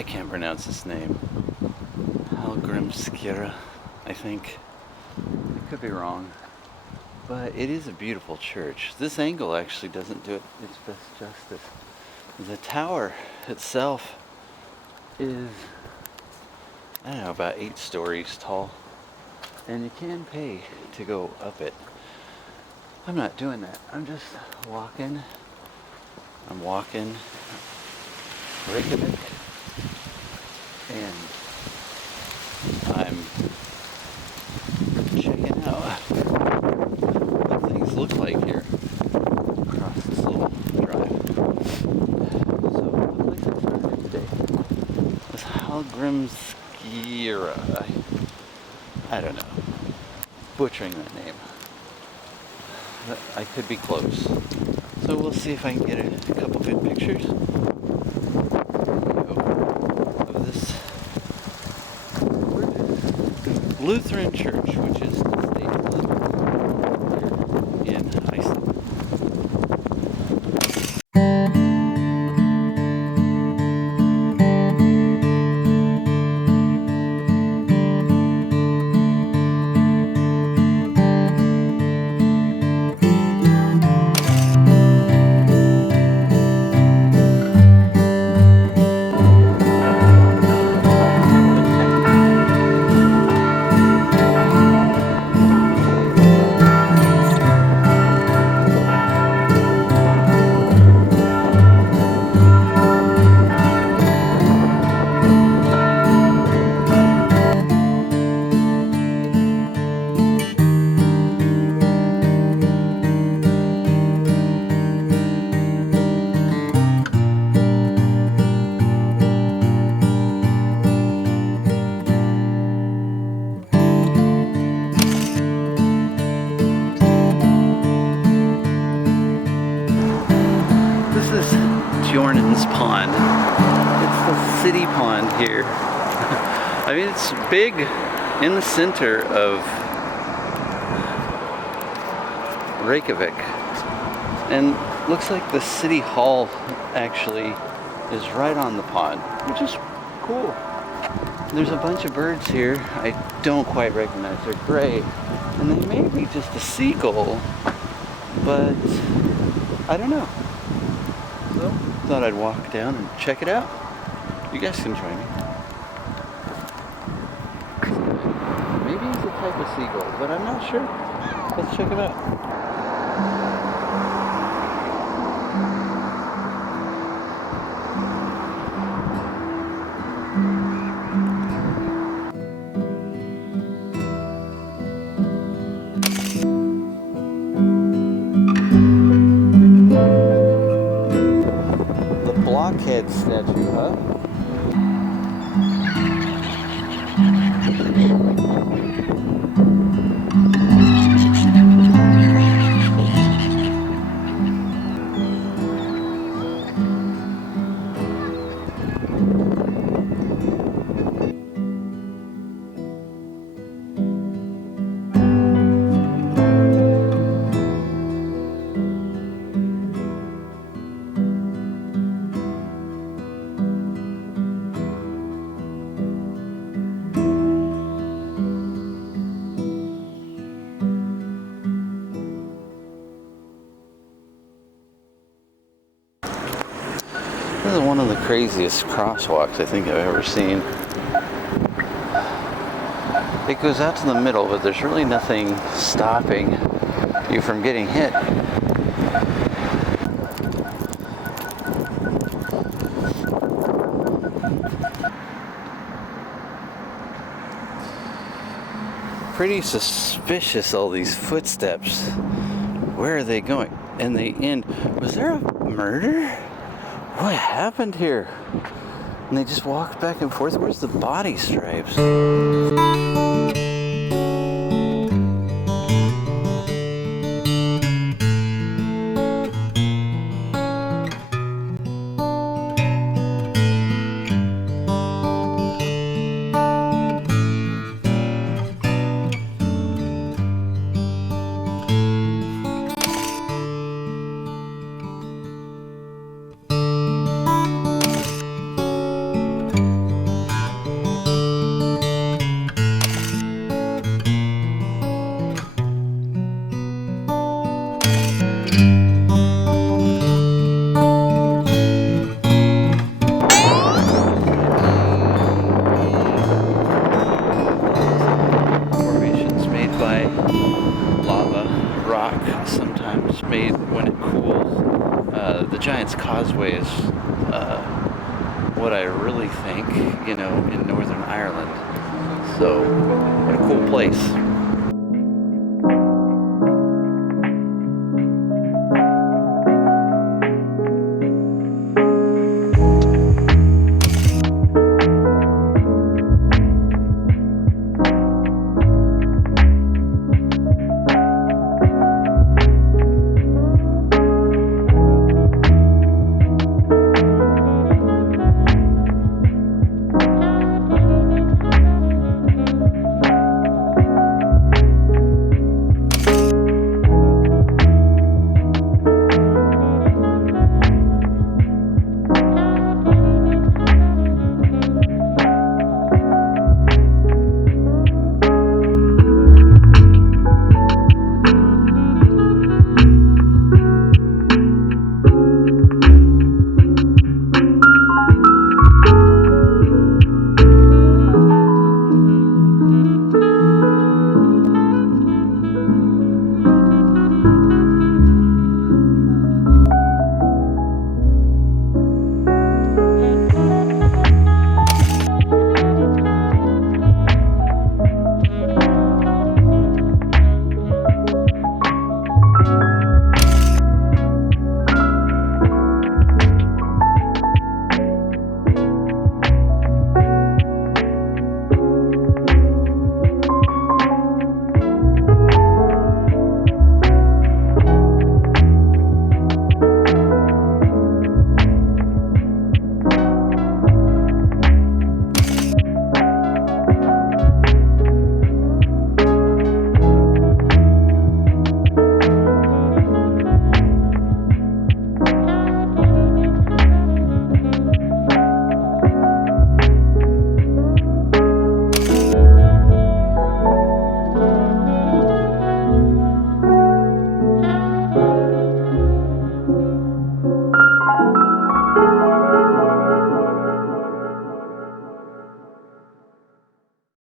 I can't pronounce his name. Hallgrímskirkja, I think. I could be wrong. But it is a beautiful church. This angle actually doesn't do it its best justice. The tower itself is, I don't know, about 8 stories tall. And you can pay to go up it. I'm not doing that. I'm just walking. I'm walking Reykjavik. And I'm checking out what things look like here across this little drive. So the place I found today is Hallgrímskirkja. I don't know. Butchering that name. But I could be close. So we'll see if I can get a couple good pictures of this Lutheran church, which is the state here in Iceland. Pond. It's the city pond here. I mean, it's big in the center of Reykjavik, and looks like the city hall actually is right on the pond, which is cool. There's a bunch of birds here I don't quite recognize. They're gray, and they may be just a seagull, but I don't know. So thought I'd walk down and check it out. You guys can join me. Maybe he's a type of seagull, but I'm not sure. Let's check it out. Blockhead statue, huh? This is one of the craziest crosswalks I think I've ever seen. It goes out to the middle, but there's really nothing stopping you from getting hit. Pretty suspicious, all these footsteps. Where are they going? And they end. Was there a murder? What happened here? And they just walked back and forth. Where's the body stripes? Causeway is what I really think, in Northern Ireland. So, what a cool place.